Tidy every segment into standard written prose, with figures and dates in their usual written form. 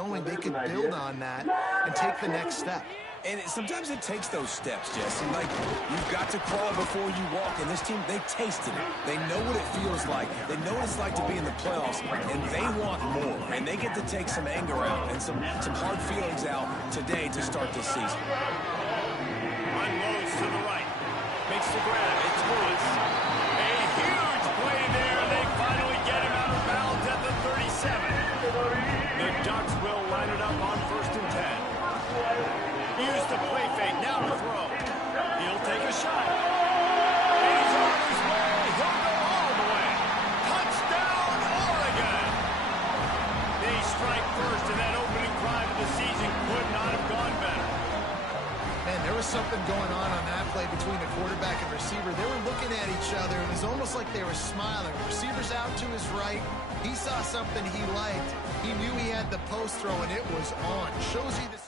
knowing they could build on that and take the next step. And sometimes it takes those steps, Jesse. Like, you've got to crawl before you walk. And this team, they tasted it. They know what it feels like. They know what it's like to be in the playoffs. And they want more. And they get to take some anger out and some hard feelings out today to start this season. Unloads to the right. Makes the grab. It's Lewis. A huge play there. They finally get him out of bounds at the 37. The Ducks will line it up on 1st and 10. Use the play fake, now to throw. He'll take a shot. And he's on his way. He'll go all the way. Touchdown, Oregon. They strike first, and that opening drive of the season could not have gone better. Man, there was something going on that play between the quarterback and receiver. They were looking at each other. It was almost like they were smiling. The receiver's out to his right. He saw something he liked. He knew he had the post throw, and it was on. Shows you this.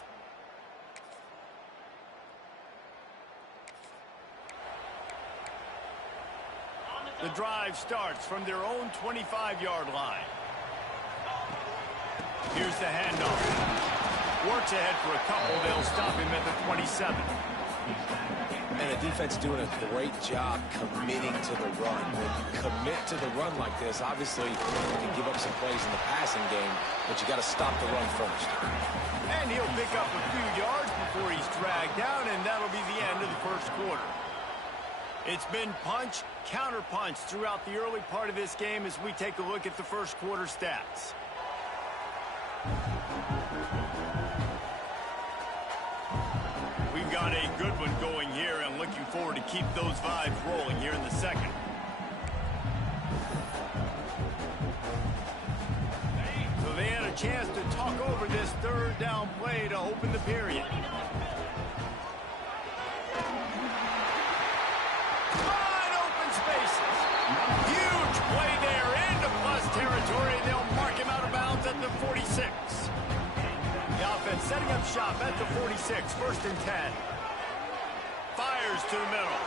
The drive starts from their own 25-yard line. Here's the handoff. Works ahead for a couple. They'll stop him at the 27. And the defense doing a great job committing to the run. When you commit to the run like this, obviously you can give up some plays in the passing game, but you got to stop the run first. And he'll pick up a few yards before he's dragged down, and that'll be the end of the first quarter. It's been punch, counter-punch throughout the early part of this game as we take a look at the first quarter stats. We've got a good one going here and looking forward to keep those vibes rolling here in the second. So they had a chance to talk over this third down play to open the period. Huge play there into plus territory. They'll mark him out of bounds at the 46. The offense setting up shop at the 46. 1st and 10. Fires to the middle.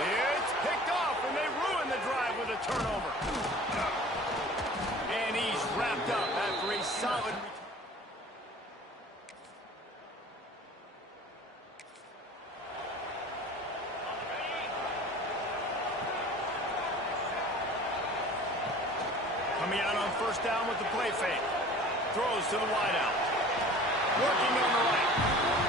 It's picked off, and they ruin the drive with a turnover. And he's wrapped up after a solid return. Coming out on 1st down with the play fake. Throws to the wideout. Working on the right.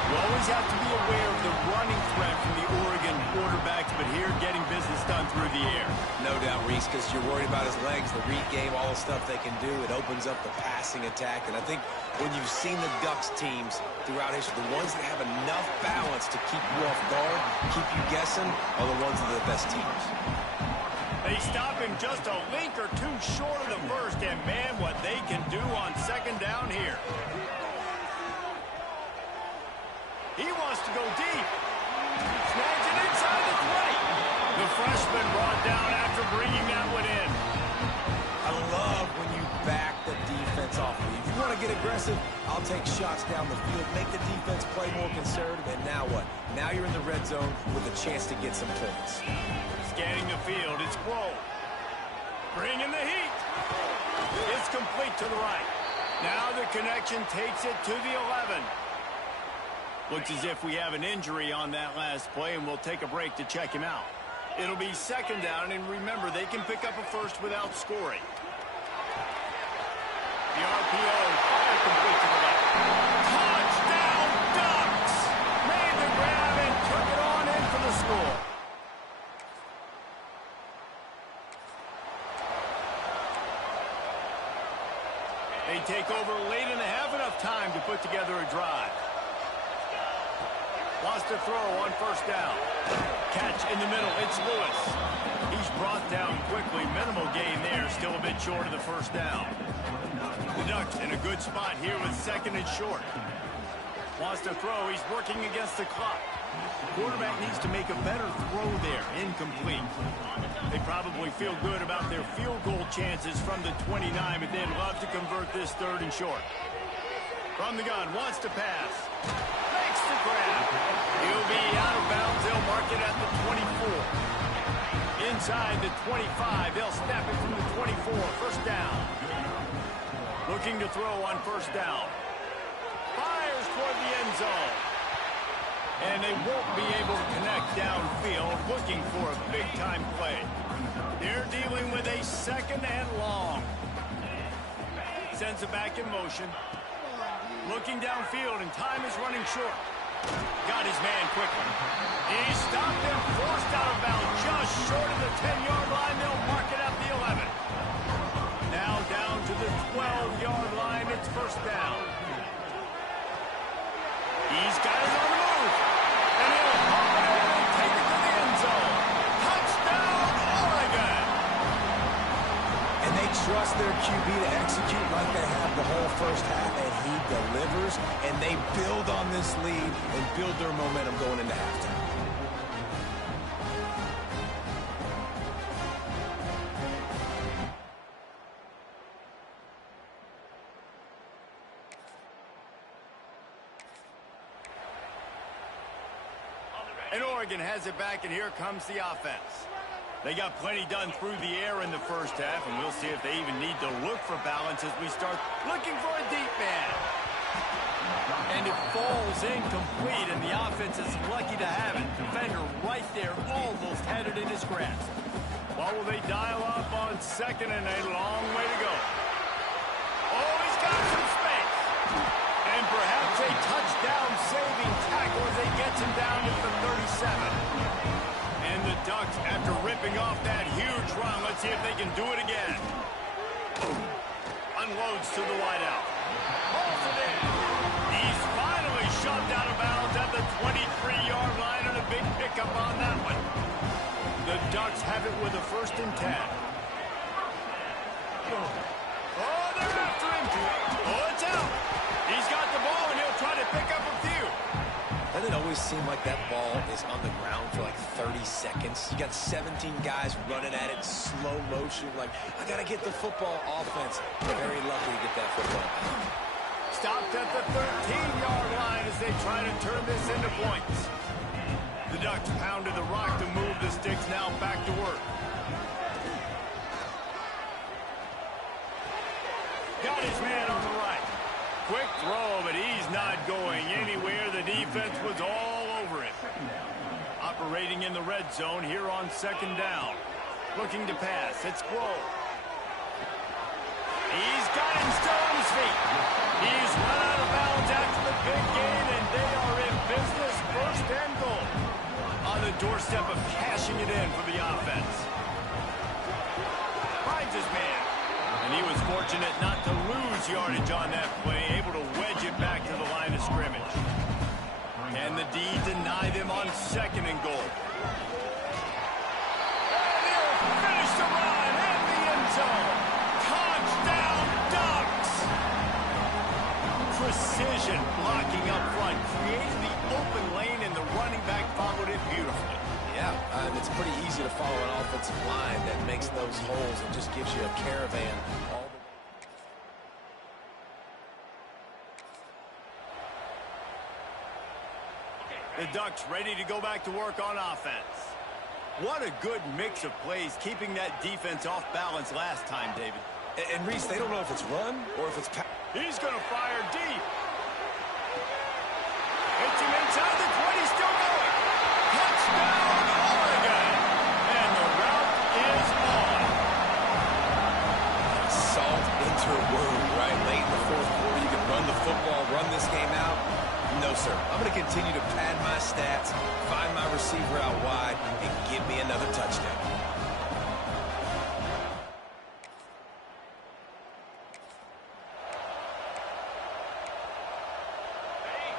You always have to be aware of the running threat from the Oregon quarterbacks, but here getting business done through the air. No doubt, Reese, because you're worried about his legs, the read game, all the stuff they can do. It opens up the passing attack. And I think when you've seen the Ducks teams throughout history, the ones that have enough balance to keep you off guard, keep you guessing, are the ones that are the best teams. They stop him just a link or two short of the first, and man, what they can do on 2nd down here. He wants to go deep. Snags it inside the 20. The freshman brought down after bringing that one in. I love when you back the defense off of you. If you want to get aggressive, I'll take shots down the field, make the defense play more conservative, and now what? Now you're in the red zone with a chance to get some points. Scanning the field, it's Grove. Bringing the heat. It's complete to the right. Now the connection takes it to the 11. Looks as if we have an injury on that last play, and we'll take a break to check him out. It'll be 2nd down, and remember, they can pick up a first without scoring. The RPO, fire complete to the left. Touchdown, Ducks! Made the grab and took it on in for the score. They take over late in the half, enough time to put together a drive. Wants to throw on 1st down. Catch in the middle, it's Lewis. He's brought down quickly, minimal gain there, still a bit short of the 1st down. The Ducks in a good spot here with 2nd and short. Wants to throw, he's working against the clock. The quarterback needs to make a better throw there, incomplete. They probably feel good about their field goal chances from the 29, but they'd love to convert this 3rd and short. From the gun, wants to pass. Makes the grab. He'll be out of bounds. They'll mark it at the 24. Inside the 25. They'll snap it from the 24. 1st down. Looking to throw on 1st down. end zone. And they won't be able to connect downfield, looking for a big-time play. They're dealing with a second and long. Sends it back in motion. Looking downfield, and time is running short. Got his man quickly. He stopped and forced out of bounds just short of the 10-yard line. They'll mark it at the 11. Now down to the 12-yard line. It's first down. He's got it on the move. And he'll hop it over and take it to the end zone. Touchdown, Oregon! And they trust their QB to execute like they have the whole first half, and he delivers, and they build on this lead and build their momentum going into halftime. And Oregon has it back, and here comes the offense. They got plenty done through the air in the first half, and we'll see if they even need to look for balance as we start looking for a deep man. And it falls incomplete, and the offense is lucky to have it. Defender right there, almost had it in his grasp. What will they dial up on second, and a long way to go? Oh, he's got some space. And perhaps a touchdown-saving tackle as he gets him down to the 37. And the Ducks, after ripping off that huge run, let's see if they can do it again. Unloads to the wideout. Pulls it in. He's finally shoved out of bounds at the 23-yard line, and a big pickup on that one. The Ducks have it with a 1st and 10. Oh, they're after him. Oh, it's out. He's got the ball, and he'll try to pick up a few. Doesn't it always seem like that ball is on the ground for like 30 seconds? You got 17 guys running at it in slow motion. Like, I got to get the football. Offense, very lucky to get that football. Stopped at the 13-yard line as they try to turn this into points. The Ducks pounded the rock to move the sticks, now back to work. Got his man on the right. Quick throw, but he's not going anywhere. The defense was all over it. Operating in the red zone here on 2nd down. Looking to pass. It's Grove. He's got him still on his feet. He's run out of bounds after the big gain, and they are in business. 1st and goal. On the doorstep of cashing it in for the offense. Finds his man. And he was fortunate not to lose yardage on that play, able to wedge it back to the line of scrimmage. And the D deny them on 2nd and goal. And he'll finish the run in the end zone. Touchdown, Ducks! Precision blocking up front, created the open lane, and the running back followed it beautifully. Yeah, it's pretty easy to follow an offensive line that makes those holes and just gives you a caravan all the Ducks ready to go back to work on offense. What a good mix of plays, keeping that defense off balance last time, David. And Reese, they don't know if it's run or if it's pass. He's going to fire deep. Hits him inside the 20, still going. Touchdown, Oregon. And the route is on. Salt into a wound, right? Late in the 4th quarter, you can run the football, run this game out. No, sir. I'm going to continue to pad my stats, find my receiver out wide, and give me another touchdown.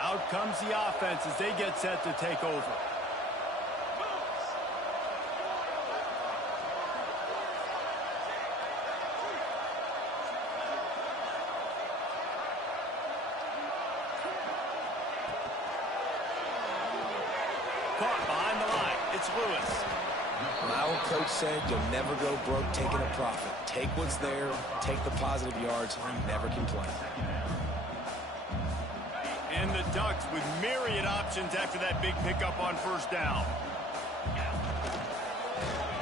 Out comes the offense as they get set to take over. Caught behind the line. It's Lewis. My old coach said you'll never go broke taking a profit. Take what's there, take the positive yards, and you never complain. And the Ducks with myriad options after that big pickup on 1st down.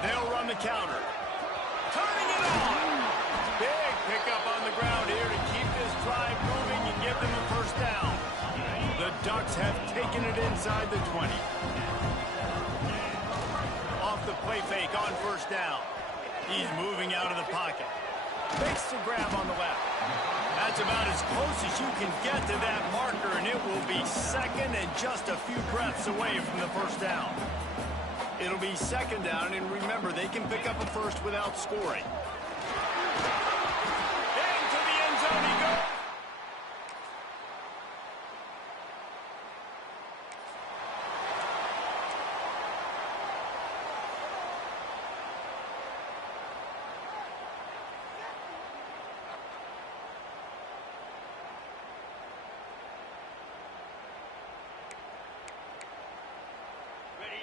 They'll run the counter. Turning it on. Big pickup on the ground here to keep this drive moving and give them a 1st down. The Ducks Jets have taken it inside the 20. Off the play fake on first down. He's moving out of the pocket. Fakes the grab on the left. That's about as close as you can get to that marker, and it will be second and just a few breaths away from the first down. It'll be second down, and remember, they can pick up a first without scoring. Into the end zone he goes.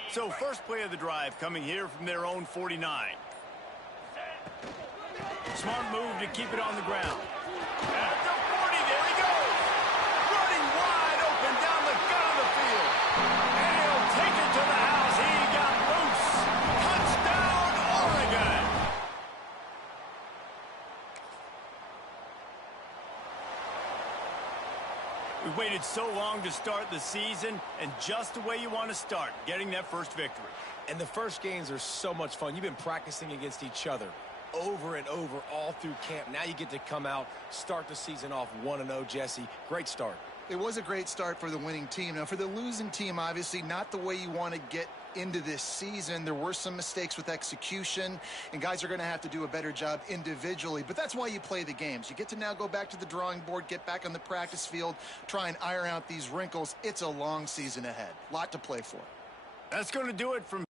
So first play of the drive coming here from their own 49. Smart move to keep it on the ground. At the 40, there he goes. Running wide open down the gut of the field. And he'll take it to the house. He got loose. Touchdown, Oregon. We waited so long to start the season, and just the way you want to start, getting that first victory. And the first games are so much fun. You've been practicing against each other over and over all through camp. Now you get to come out, start the season off 1-0, Jesse. Great start. It was a great start for the winning team. Now, for the losing team, obviously not the way you want to get into this season. There were some mistakes with execution, and guys are going to have to do a better job individually. But that's why you play the games. You get to now go back to the drawing board, get back on the practice field, try and iron out these wrinkles. It's a long season ahead. A lot to play for. That's going to do it from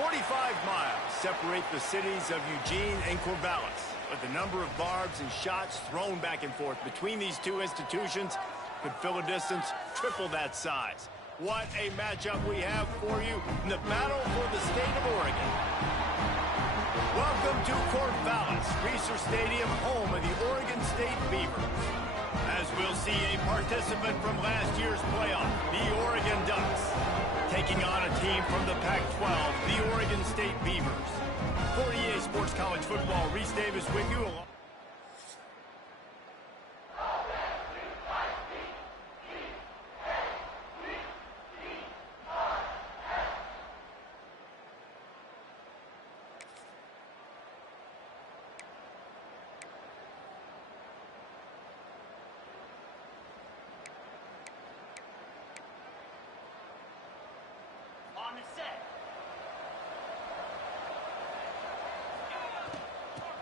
45 miles separate the cities of Eugene and Corvallis, but the number of barbs and shots thrown back and forth between these two institutions could fill a distance triple that size. What a matchup we have for you in the battle for the state of Oregon. Welcome to Corvallis, Reser Stadium, home of the Oregon State Beavers. As we'll see a participant from last year's playoff, the Oregon Ducks, taking on a team from the Pac-12, the Oregon State Beavers. For EA Sports College Football, Reese Davis with you.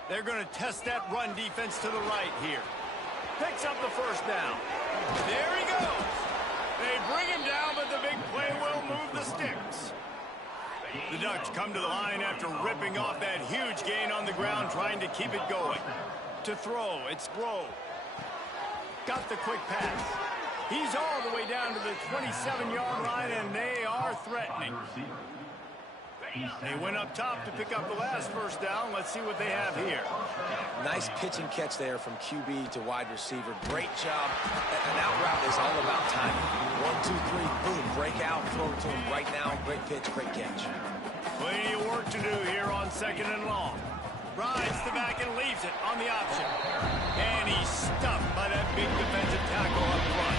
They're going to test that run defense to the right here. Picks up the first down. There he goes. They bring him down, but the big play will move the sticks. The Ducks come to the line after ripping off that huge gain on the ground, trying to keep it going. To throw, it's Grove. Got the quick pass. He's all the way down to the 27-yard line, and they are threatening. They went up top to pick up the last first down. Let's see what they have here. Nice pitch and catch there from QB to wide receiver. Great job. An out route is all about timing. 1, 2, 3, boom, break out, throw it to him right now. Great pitch, great catch. Plenty of work to do here on 2nd and long. Rides the back and leaves it on the option. And he's stuffed by that big defensive tackle up front.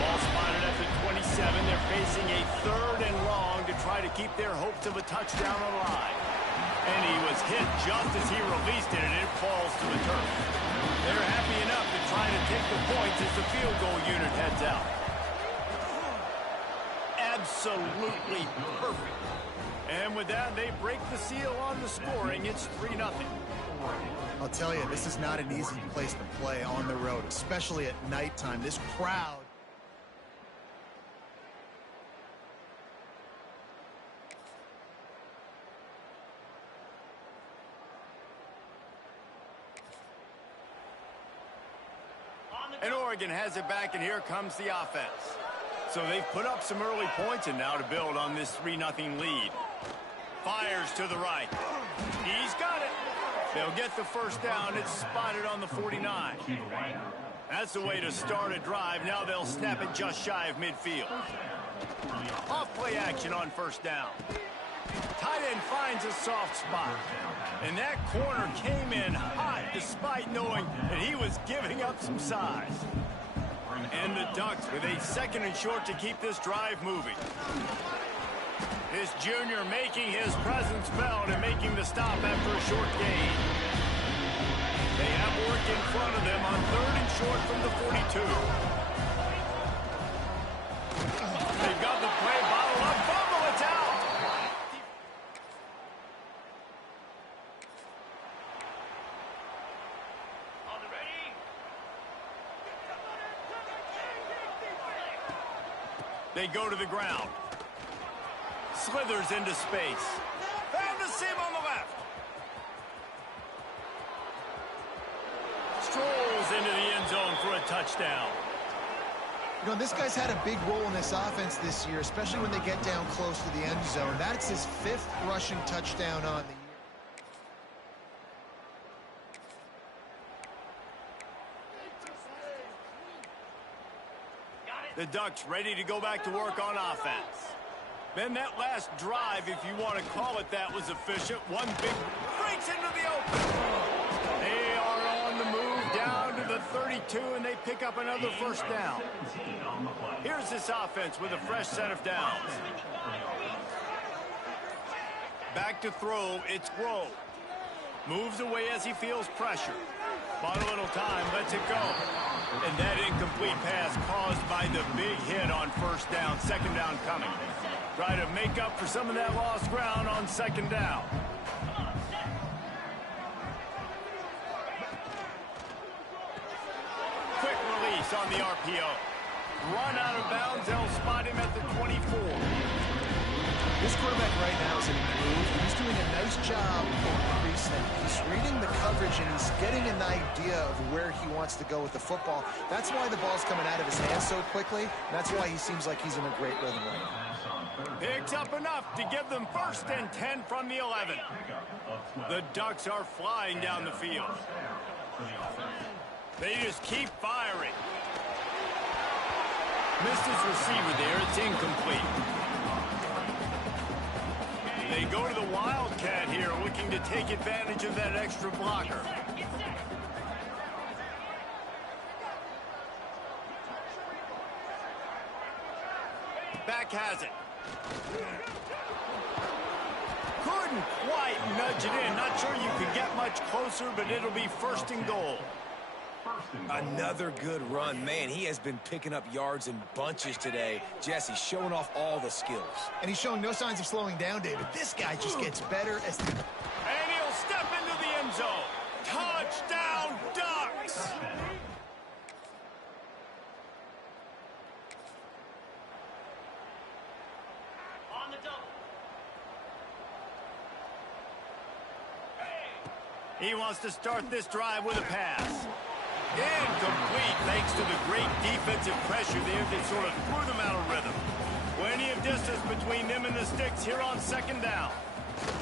Ball spotted at the 27. They're facing a 3rd and long to try to keep their hopes of a touchdown alive. And he was hit just as he released it, and it falls to the turf. They're happy enough to try to take the points as the field goal unit heads out. Absolutely perfect. And with that, they break the seal on the scoring. It's 3-0. I'll tell you, this is not an easy place to play on the road, especially at nighttime. This crowd. And Oregon has it back, and here comes the offense. So they've put up some early points, and now to build on this 3-0 lead. Fires to the right. He's got it. They'll get the first down. It's spotted on the 49. That's the way to start a drive. Now they'll snap it just shy of midfield. Off play action on first down. Tight end finds a soft spot. And that corner came in hot despite knowing that he was giving up some size. And the Ducks with a 2nd and short to keep this drive moving. This junior making his presence felt and making the stop after a short gain. They have work in front of them on 3rd and short from the 42. They've got the play bottled up. Fumble, it's out. They go to the ground. Slithers into space. Found a seam on the left. Strolls into the end zone for a touchdown. You know, this guy's had a big role in this offense this year, especially when they get down close to the end zone. That's his 5th rushing touchdown on the year. The Ducks ready to go back to work on offense. Then that last drive, if you want to call it that, was efficient. One big breaks into the open. They are on the move down to the 32, and they pick up another first down. Here's this offense with a fresh set of downs. Back to throw, it's Grove. Moves away as he feels pressure. Bought a little time, lets it go. And that incomplete pass caused by the big hit on first down. 2nd down coming. Try to make up for some of that lost ground on 2nd down. Quick release on the RPO. Run out of bounds. They'll spot him at the 24. This quarterback right now is in a groove. He's doing a nice job He's reading the coverage, and he's getting an idea of where he wants to go with the football. That's why the ball's coming out of his hands so quickly. And that's why he seems like he's in a great rhythm right now. Picks up enough to give them 1st and 10 from the 11. The Ducks are flying down the field. They just keep firing. Missed his receiver there. It's incomplete. They go to the Wildcat here, looking to take advantage of that extra blocker. Back has it. Couldn't quite nudge it in. Not sure you could get much closer, but it'll be 1st and goal. Another good run. Man, he has been picking up yards in bunches today. Jesse showing off all the skills. And he's showing no signs of slowing down, David. This guy just gets better as... And he'll step into the end zone. Touchdown, Ducks! On the double. He wants to start this drive with a pass. Incomplete thanks to the great defensive pressure there that sort of threw them out of rhythm. Plenty of distance between them and the sticks here on 2nd down.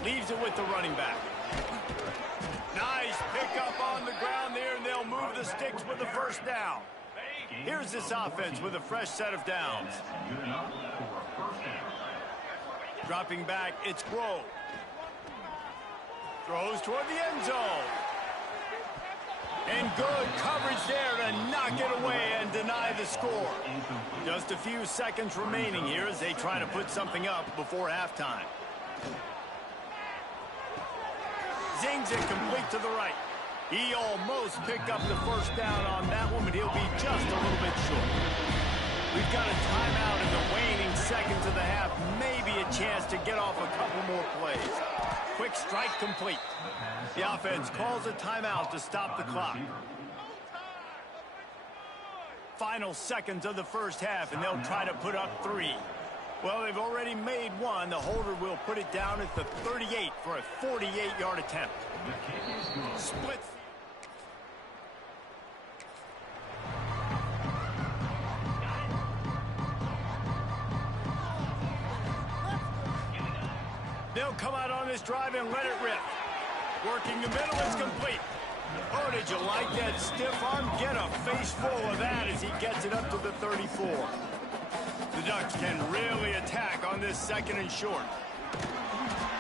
Leaves it with the running back. Nice pickup on the ground there, and they'll move the sticks with the 1st down. Here's this offense with a fresh set of downs. Dropping back, it's Grove. Throws toward the end zone. And good coverage there to knock it away and deny the score. Just a few seconds remaining here as they try to put something up before halftime. Zings it complete to the right. He almost picked up the 1st down on that one, but he'll be just a little bit short. We've got a timeout in the waning seconds of the half. Maybe a chance to get off a couple more plays. Quick strike complete. The offense calls a timeout to stop the clock. Final seconds of the 1st half, and they'll try to put up 3. Well, they've already made 1. The holder will put it down at the 38 for a 48-yard attempt. Split. They'll come out on this drive and let it rip. Working the middle, it's complete. Oh, did you like that stiff arm? Get a face full of that as he gets it up to the 34. The Ducks can really attack on this 2nd and short.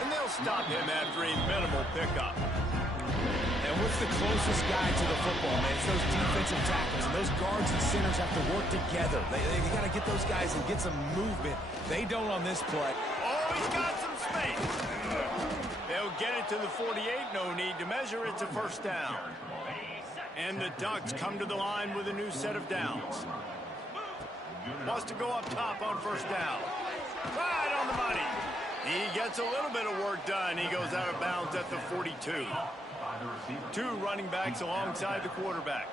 And they'll stop him after a minimal pickup. And what's the closest guy to the football, man? It's those defensive tackles, and those guards and centers have to work together. They got to get those guys and get some movement. They don't on this play. Oh, he's got some space. They'll get it to the 48. No need to measure. It's a 1st down. And the Ducks come to the line with a new set of downs. Wants to go up top on 1st down. Right on the money. He gets a little bit of work done. He goes out of bounds at the 42. 2 running backs alongside the quarterback.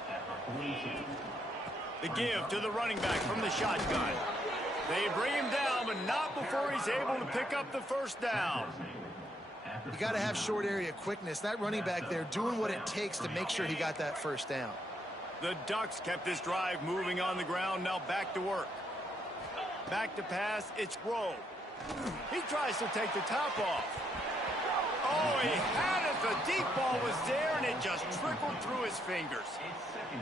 The give to the running back from the shotgun. They bring him down, but not before he's able to pick up the 1st down. You got to have short area quickness. That running back there doing what it takes to make sure he got that 1st down. The Ducks kept this drive moving on the ground. Now back to work. Back to pass. It's Grove. He tries to take the top off. Oh, he had it. The deep ball was there, and it just trickled through his fingers.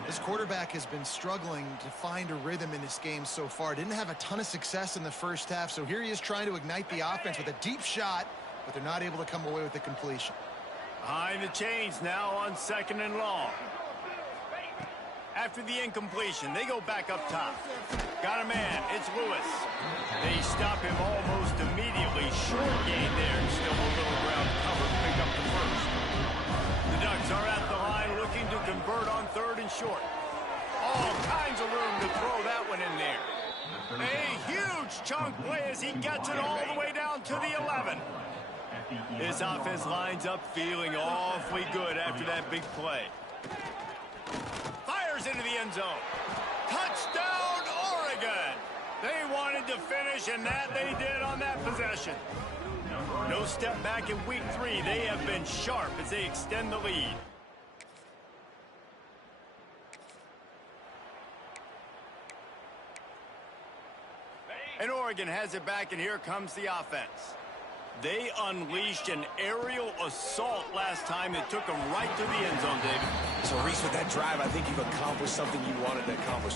This quarterback has been struggling to find a rhythm in this game so far. Didn't have a ton of success in the 1st half, so here he is trying to ignite the offense with a deep shot, but they're not able to come away with the completion. Behind the chains now on 2nd and long. After the incompletion, they go back up top. Got a man. It's Lewis. They stop him almost immediately. Short gain there, and still a little ground cover to pick up the 1st. The Ducks are at the line looking to convert on 3rd and short. All kinds of room to throw that one in there. A huge chunk play as he gets it all the way down to the 11. This offense lines up feeling awfully good after that big play. Fires into the end zone. Touchdown, Oregon! They wanted to finish finish, and that they did on that possession. No step back in week 3. They have been sharp as they extend the lead. And Oregon has it back, and here comes the offense. They unleashed an aerial assault last time that took them right to the end zone, David. So, Reese, with that drive, I think you've accomplished something you wanted to accomplish.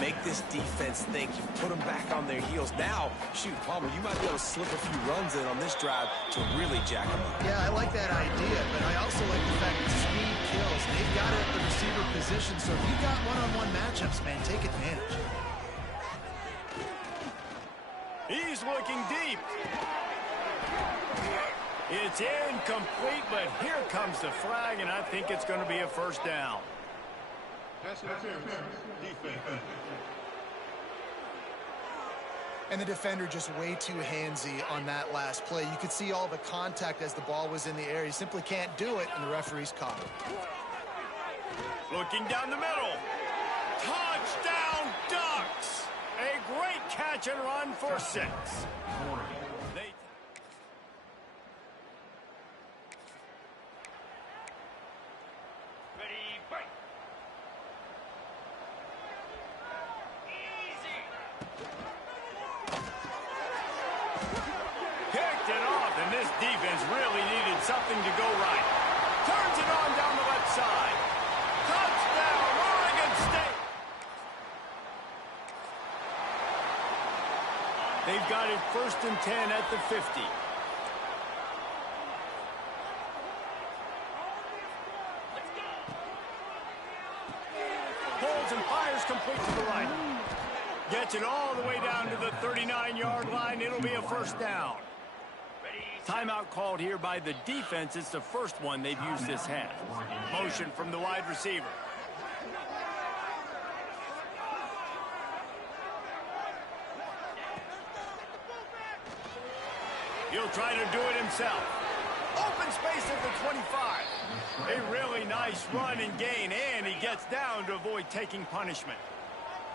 Make this defense think. You put them back on their heels. Now, shoot, Palmer, you might be able to slip a few runs in on this drive to really jack them up. Yeah, I like that idea, but I also like the fact that speed kills. They've got it at the receiver position, so if you've got one-on-one matchups, man, take advantage. He's looking deep. It's incomplete, but here comes the flag, and I think it's going to be a first down. And the defender just way too handsy on that last play. You could see all the contact as the ball was in the air. He simply can't do it, and the referee's caught him. Looking down the middle. Touchdown, Ducks! A great catch and run for 6. Defense really needed something to go right. Turns it on down the left side. Touchdown, Oregon State. They've got it 1st and 10 at the 50. Holds and fires complete to the right. Gets it all the way down to the 39-yard line. It'll be a first down. Timeout called here by the defense. It's the first one they've used this half. Motion from the wide receiver. He'll try to do it himself. Open space at the 25. A really nice run and gain, and he gets down to avoid taking punishment.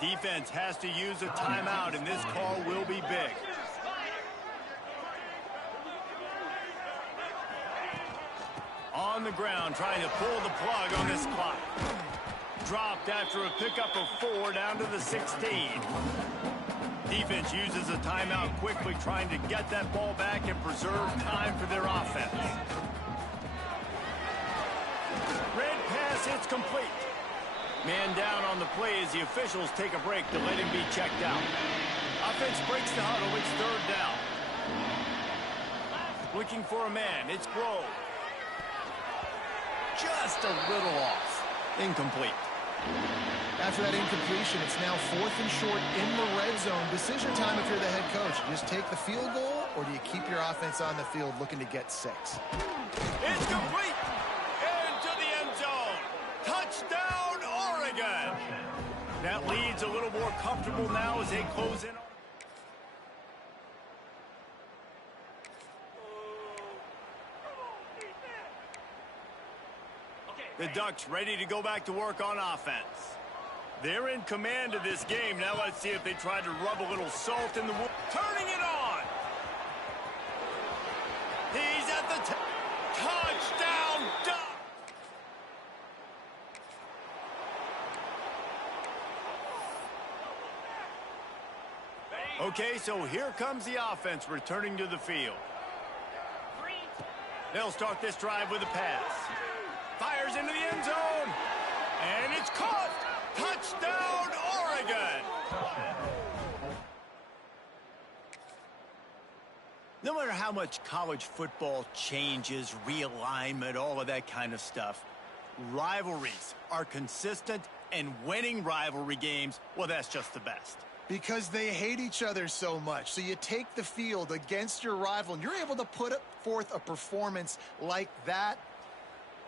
Defense has to use a timeout, and this call will be big. On the ground, trying to pull the plug on this clock. Dropped after a pickup of 4 down to the 16. Defense uses a timeout quickly, trying to get that ball back and preserve time for their offense. Red pass, it's complete. Man down on the play as the officials take a break to let him be checked out. Offense breaks the huddle, it's 3rd down. Looking for a man, it's Grove. Just a little off. Incomplete. After that incompletion, it's now 4th and short in the red zone. Decision time if you're the head coach. You just take the field goal, or do you keep your offense on the field looking to get 6? It's complete. Into the end zone. Touchdown, Oregon. That lead's a little more comfortable now as they close in. The Ducks ready to go back to work on offense. They're in command of this game. Now let's see if they try to rub a little salt in the wound. Turning it on. He's at the touchdown, Ducks. Okay, so here comes the offense returning to the field. They'll start this drive with a pass. Fires into the end zone. And it's caught. Touchdown, Oregon. No matter how much college football changes, realignment, all of that kind of stuff, rivalries are consistent, and winning rivalry games, well, that's just the best. Because they hate each other so much. So you take the field against your rival, and you're able to put forth a performance like that.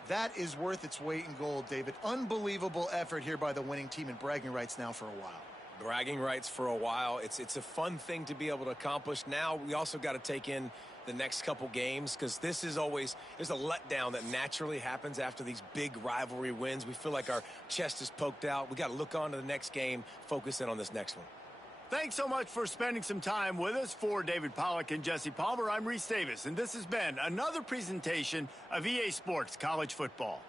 That is worth its weight in gold, David. Unbelievable effort here by the winning team, and bragging rights now for a while. Bragging rights for a while. It's a fun thing to be able to accomplish. Now we also got to take in the next couple games, because this is always, there's a letdown that naturally happens after these big rivalry wins. We feel like our chest is poked out. We got to look on to the next game, focus in on this next one. Thanks so much for spending some time with us. For David Pollack and Jesse Palmer, I'm Reese Davis, and this has been another presentation of EA Sports College Football.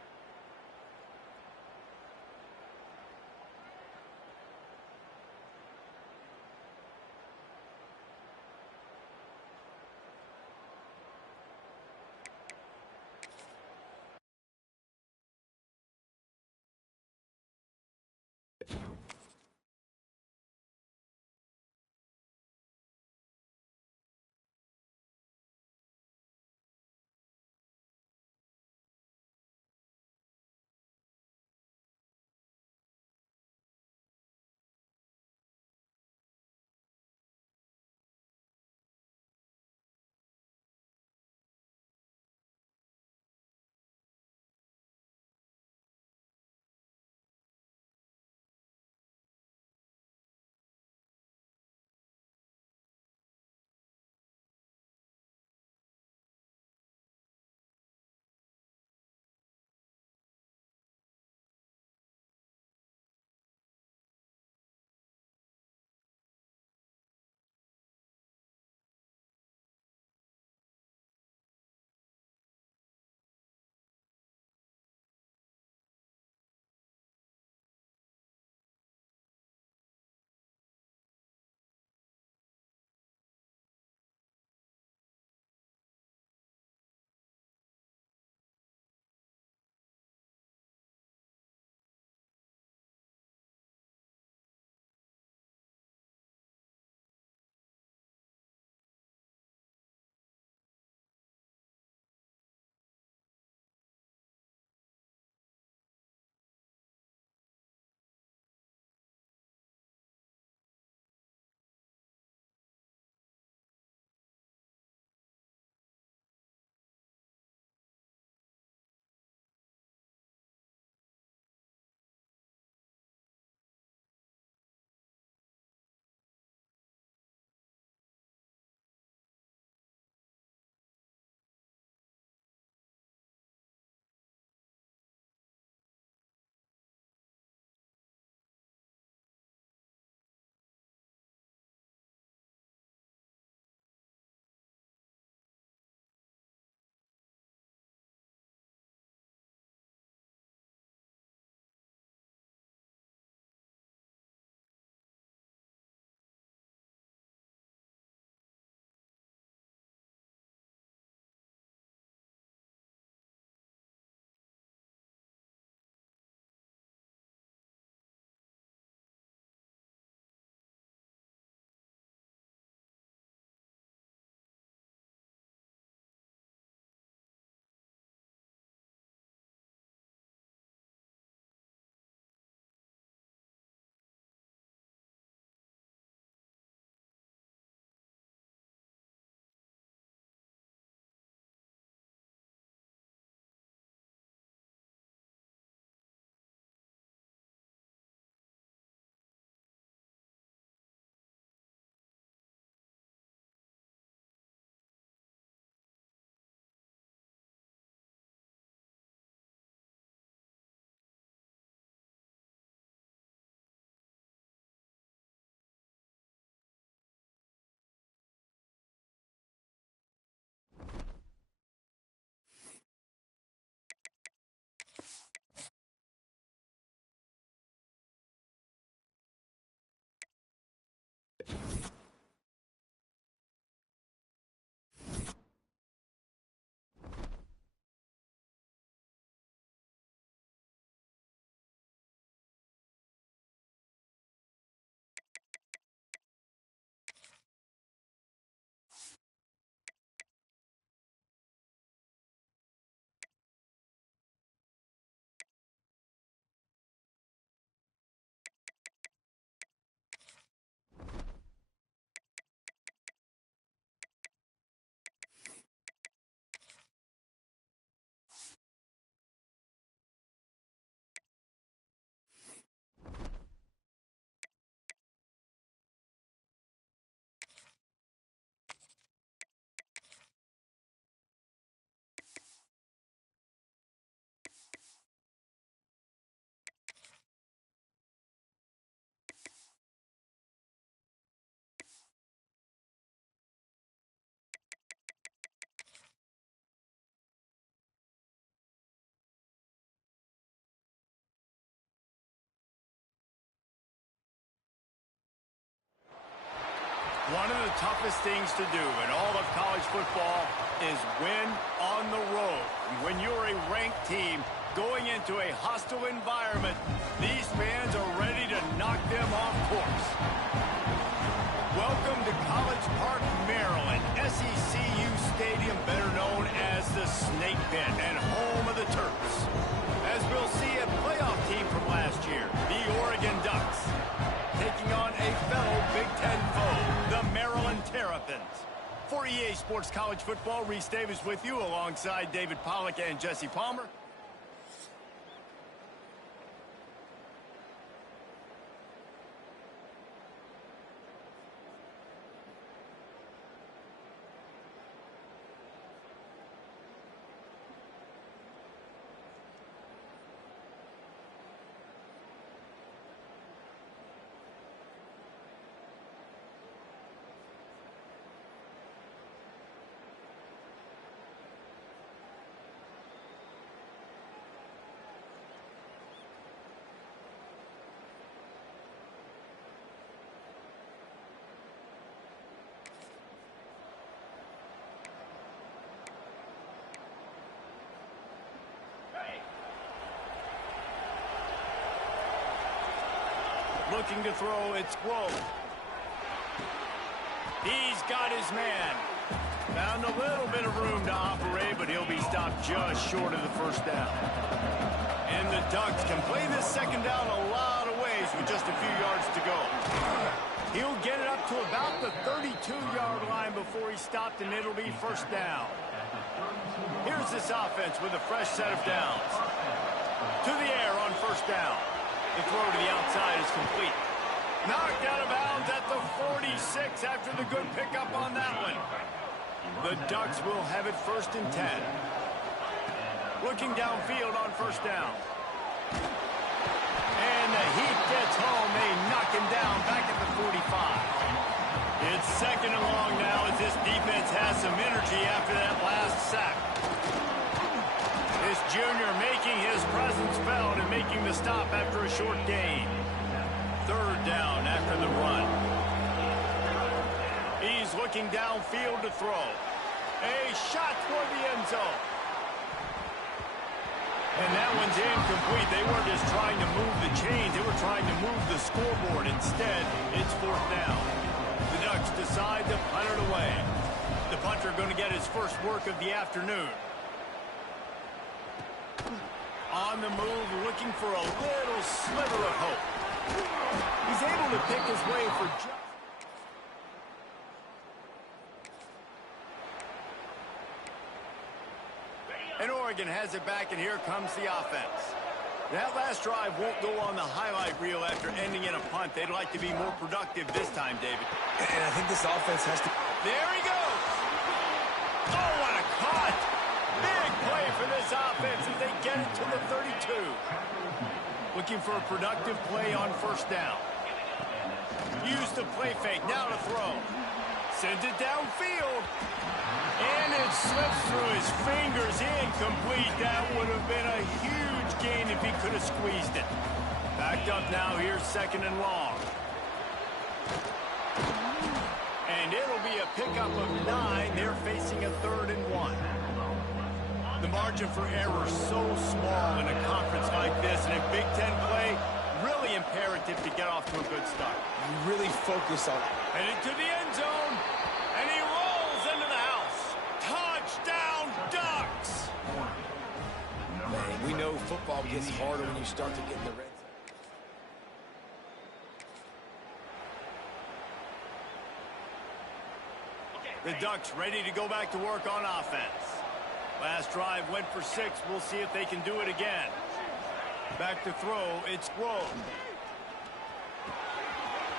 One of the toughest things to do in all of college football is win on the road. When you're a ranked team going into a hostile environment, these fans are ready to knock them off course. Welcome to College Park, Maryland, SECU Stadium, better known as the Snake Pit and home of the Terps. As we'll see, a playoff team from last year, the Oregon Ducks, taking on a fellow Big Ten foe, the Maryland Terrapins. For EA Sports College Football, Reese Davis with you alongside David Pollack and Jesse Palmer. Looking to throw, it's Grove. He's got his man. Found a little bit of room to operate, but he'll be stopped just short of the first down. And the Ducks can play this second down a lot of ways with just a few yards to go. He'll get it up to about the 32-yard line before he's stopped, and it'll be first down. Here's this offense with a fresh set of downs. To the air on first down. The throw to the outside is complete. Knocked out of bounds at the 46 after the good pickup on that one. The Ducks will have it 1st and 10. Looking downfield on first down. And the heat gets home. They knock him down back at the 45. It's 2nd and long now as this defense has some energy after that last sack. This junior making his presence felt and making the stop after a short gain. 3rd down after the run. He's looking downfield to throw. A shot toward the end zone. And that one's incomplete. They weren't just trying to move the chains. They were trying to move the scoreboard. Instead, it's 4th down. The Ducks decide to punt it away. The punter going to get his first work of the afternoon. On the move, looking for a little sliver of hope. He's able to pick his way for just... And Oregon has it back, and here comes the offense. That last drive won't go on the highlight reel after ending in a punt. They'd like to be more productive this time, David. And I think this offense has to... There he goes! Oh, what a cut! Big play for this offense as they get it to the 32. Looking for a productive play on first down. Use the play fake, now to throw. Sends it downfield. And it slips through his fingers, incomplete. That would have been a huge gain if he could have squeezed it. Backed up now, here's 2nd and long. And it'll be a pickup of 9. They're facing a 3rd and 1. The margin for error so small in a conference like this, and in Big Ten play, really imperative to get off to a good start. You really focus on it. Headed to the end zone, and he rolls into the house. Touchdown, Ducks! Man, we know football gets harder when you start to get in the red zone. The Ducks ready to go back to work on offense. Last drive went for 6. We'll see if they can do it again. Back to throw, it's Grove.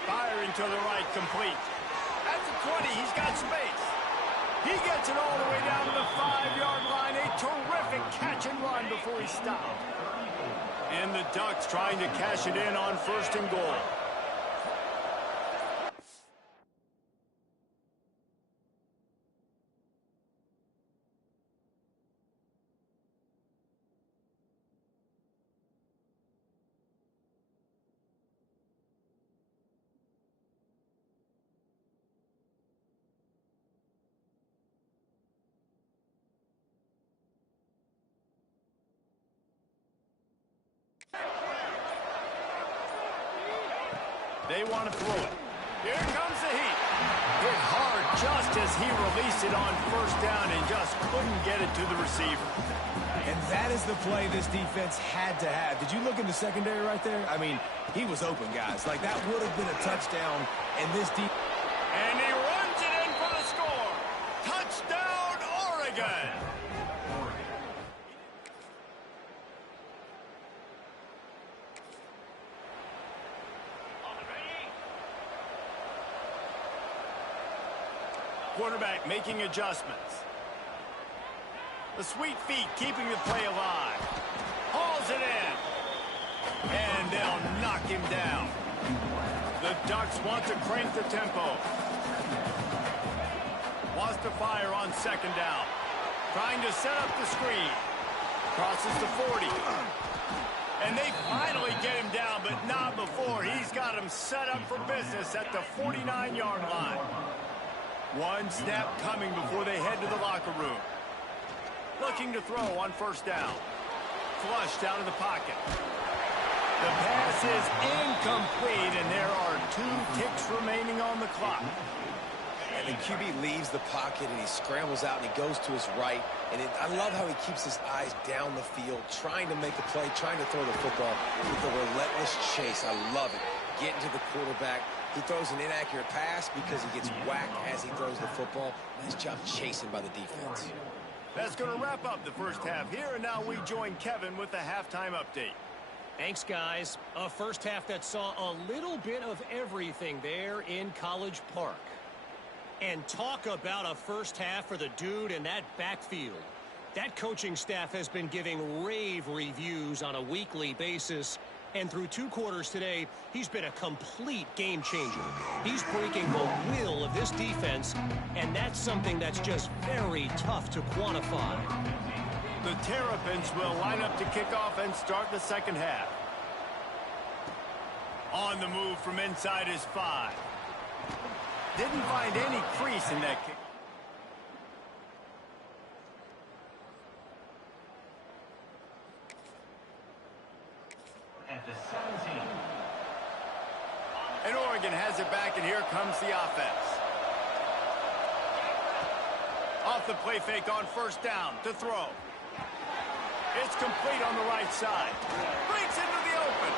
Firing to the right, complete. At the 20, he's got space. He gets it all the way down to the 5-yard line. A terrific catch and run before he stopped. And the Ducks trying to cash it in on 1st and goal. They want to throw it. Here comes the heat. Hit hard just as he released it on first down and just couldn't get it to the receiver. And that is the play this defense had to have. Did you look in the secondary right there? I mean, he was open, guys. Like, that would have been a touchdown, and this defense... And he runs it in for the score. Touchdown, Oregon. Quarterback making adjustments. The sweet feet keeping the play alive. Hauls it in. And they'll knock him down. The Ducks want to crank the tempo. Wants to fire on second down. Trying to set up the screen. Crosses the 40. And they finally get him down, but not before. He's got him set up for business at the 49-yard line. One snap coming before they head to the locker room. Looking to throw on first down. Flushed out of the pocket. The pass is incomplete, and there are 2 ticks remaining on the clock. And the QB leaves the pocket, and he scrambles out, and he goes to his right. And I love how he keeps his eyes down the field, trying to make a play, trying to throw the football with a relentless chase. I love it. Getting to the quarterback. He throws an inaccurate pass because he gets whacked as he throws the football. Nice job chasing by the defense. That's going to wrap up the first half here, and now we join Kevin with the halftime update. Thanks, guys. A first half that saw a little bit of everything there in College Park. And talk about a first half for the dude in that backfield. That coaching staff has been giving rave reviews on a weekly basis. And through 2 quarters today, he's been a complete game changer. He's breaking the will of this defense, and that's something that's just very tough to quantify. The Terrapins will line up to kick off and start the second half. On the move from inside his 5. Didn't find any crease in that kick. At the 17. And Oregon has it back, and here comes the offense. Off the play fake on first down to throw. It's complete on the right side. Breaks into the open.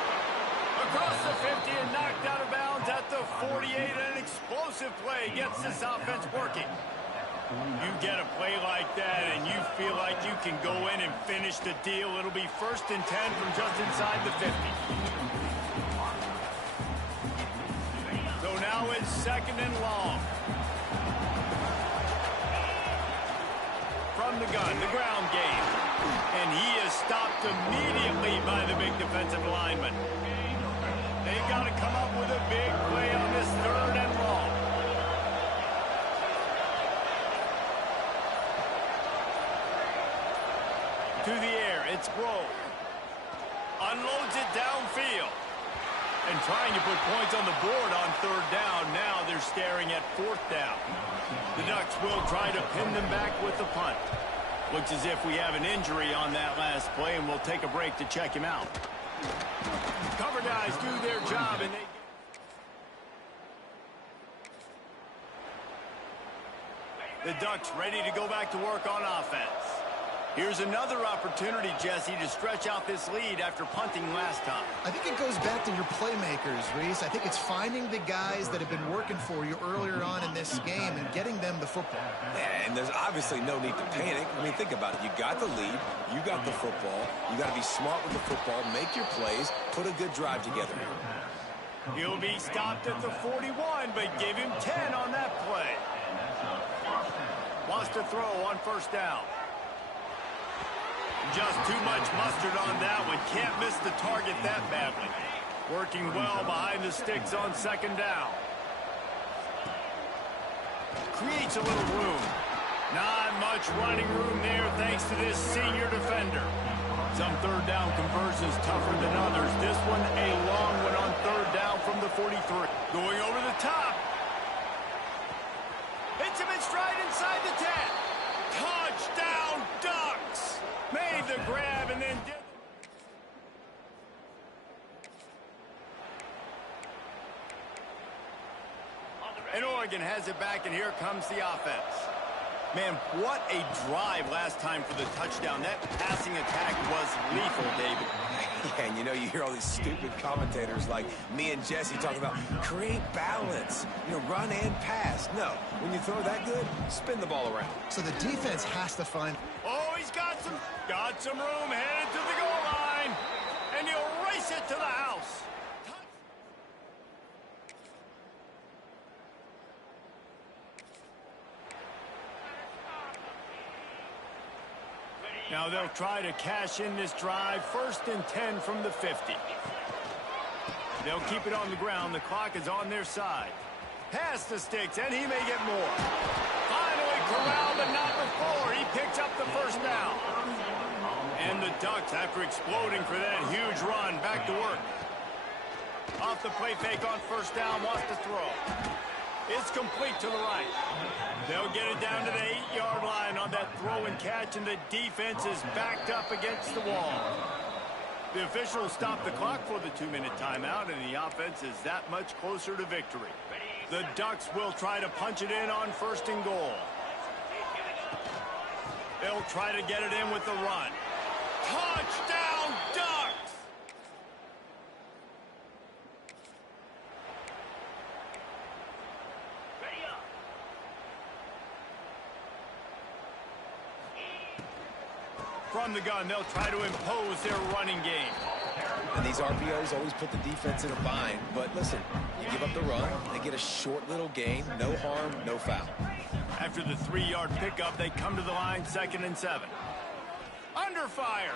Across the 50 and knocked out of bounds at the 48. An explosive play gets this offense working. You get a play like that and you feel like you can go in and finish the deal. It'll be 1st and 10 from just inside the 50. So now it's 2nd and long. From the gun, the ground game. And he is stopped immediately by the big defensive lineman. They got to come up with a big play on this 3rd and long. To the air, it's Grove. Unloads it downfield. And trying to put points on the board on 3rd down. Now they're staring at 4th down. The Ducks will try to pin them back with the punt. Looks as if we have an injury on that last play, and we'll take a break to check him out. Cover guys do their job, and the Ducks ready to go back to work on offense. Here's another opportunity, Jesse, to stretch out this lead after punting last time. I think it goes back to your playmakers, Reese. I think it's finding the guys that have been working for you earlier on in this game and getting them the football. Yeah, and there's obviously no need to panic. I mean, think about it. You got the lead. You got the football. You got to be smart with the football. Make your plays. Put a good drive together. He'll be stopped at the 41, but give him 10 on that play. Wants to throw on first down. Just too much mustard on that one. Can't miss the target that badly. Working well behind the sticks on second down. Creates a little room. Not much running room there thanks to this senior defender. Some 3rd down conversions tougher than others. This one a long one on 3rd down from the 43. Going over the top. Hits him in stride inside the 10. Touchdown, Ducks! Made the grab and then did. And Oregon has it back, and here comes the offense. Man, what a drive last time for the touchdown. That passing attack was lethal, David. Yeah, and you know, you hear all these stupid commentators like me and Jesse talking about create balance, you know, run and pass. No, when you throw that good, spin the ball around. So the defense has to find... Oh, he's got some room, headed to the goal line, and he'll race it to the house. Now they'll try to cash in this drive. 1st and 10 from the 50. They'll keep it on the ground. The clock is on their side. Pass the sticks, and he may get more. Finally corralled, but not before. He picks up the 1st down. And the Ducks, after exploding for that huge run, back to work. Off the play fake on 1st down, wants to throw. It's complete to the right. They'll get it down to the 8-yard line on that throw and catch, and the defense is backed up against the wall. The officials stop the clock for the 2-minute timeout, and the offense is that much closer to victory. The Ducks will try to punch it in on 1st and goal. They'll try to get it in with the run. Touchdown, Ducks! From the gun, they'll try to impose their running game. And these RPOs always put the defense in a bind. But listen, you give up the run, they get a short little gain, no harm, no foul. After the 3-yard pickup, they come to the line, 2nd and 7. Under fire.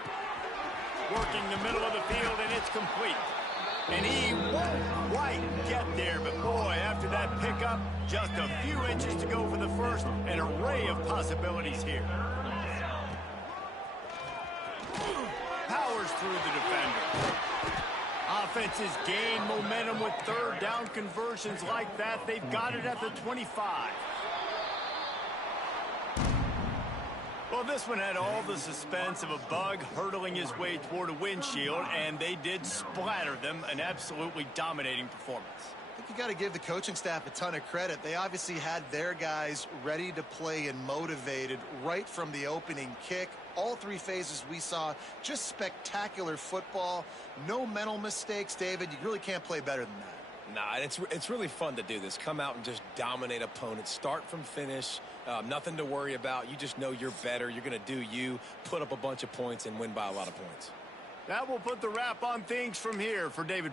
Working the middle of the field, and it's complete. And he won't quite get there, but boy, after that pickup, just a few inches to go for the 1st. An array of possibilities here. Powers through the defender. Offenses gain momentum with 3rd down conversions like that. They've got it at the 25. Well, this one had all the suspense of a bug hurtling his way toward a windshield, and they did splatter them. An absolutely dominating performance. I think you got to give the coaching staff a ton of credit. They obviously had their guys ready to play and motivated right from the opening kick. All 3 phases we saw, just spectacular football. No mental mistakes, David. You really can't play better than that. Nah, it's really fun to do this. Come out and just dominate opponents. Start from finish. Nothing to worry about. You just know you're better. You're going to do you, put up a bunch of points, and win by a lot of points. That will put the wrap on things from here for David.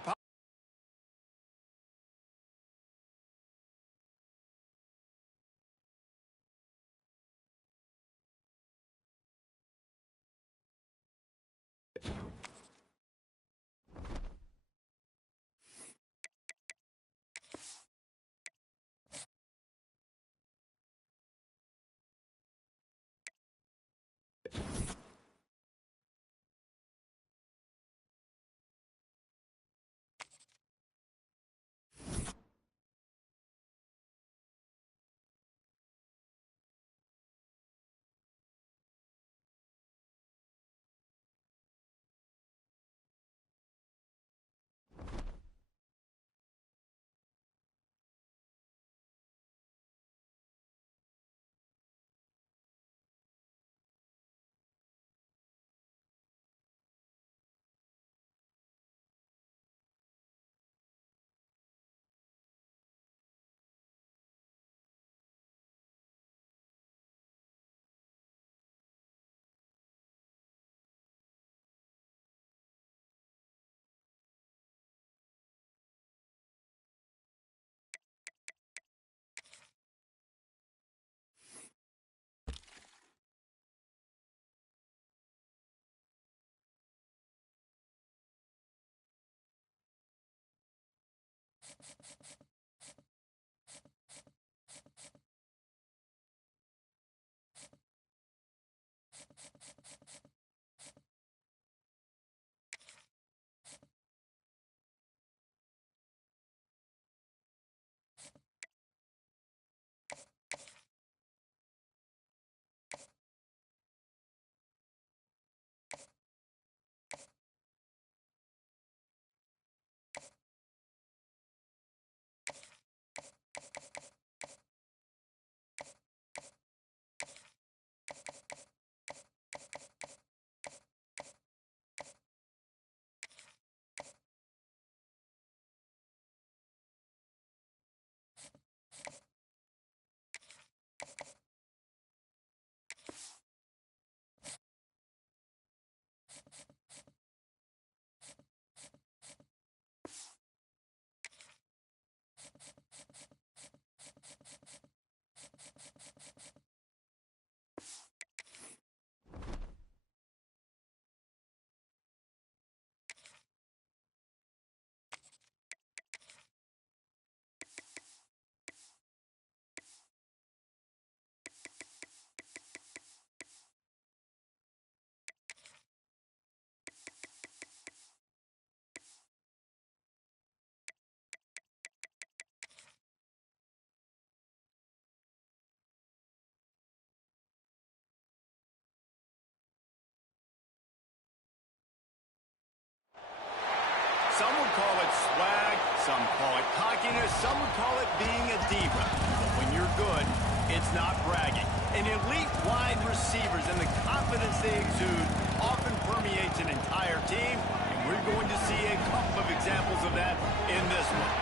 Some call it cockiness, some would call it being a diva. But when you're good, it's not bragging. And elite wide receivers and the confidence they exude often permeates an entire team, and we're going to see a couple of examples of that in this one.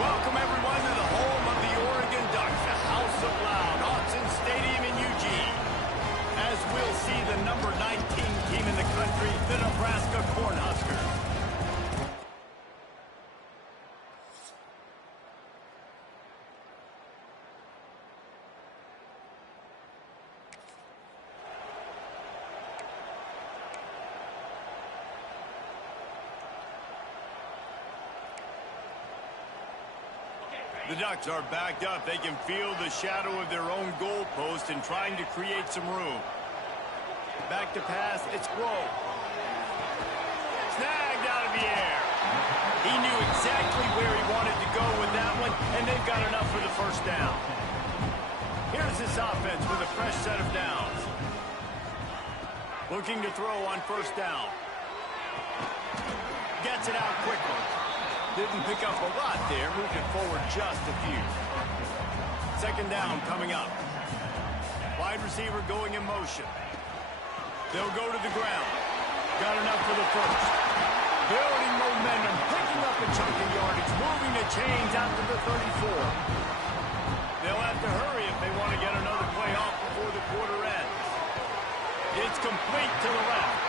Welcome, everyone, to the home of the Oregon Ducks, the House of Loud, Autzen Stadium in Eugene. As we'll see the number 19 team in the country, the Nebraska Cornhuskers. The Ducks are backed up. They can feel the shadow of their own goalpost and trying to create some room. Back to pass. It's Grove. Snagged out of the air. He knew exactly where he wanted to go with that one, and they've got enough for the first down. Here's this offense with a fresh set of downs. Looking to throw on first down. Gets it out quickly. Didn't pick up a lot there, moved it forward just a few. Second down coming up. Wide receiver going in motion. They'll go to the ground. Got enough for the first. Building momentum, picking up a chunk of yardage, moving the chains out to the 34. They'll have to hurry if they want to get another play off before the quarter ends. It's complete to the left.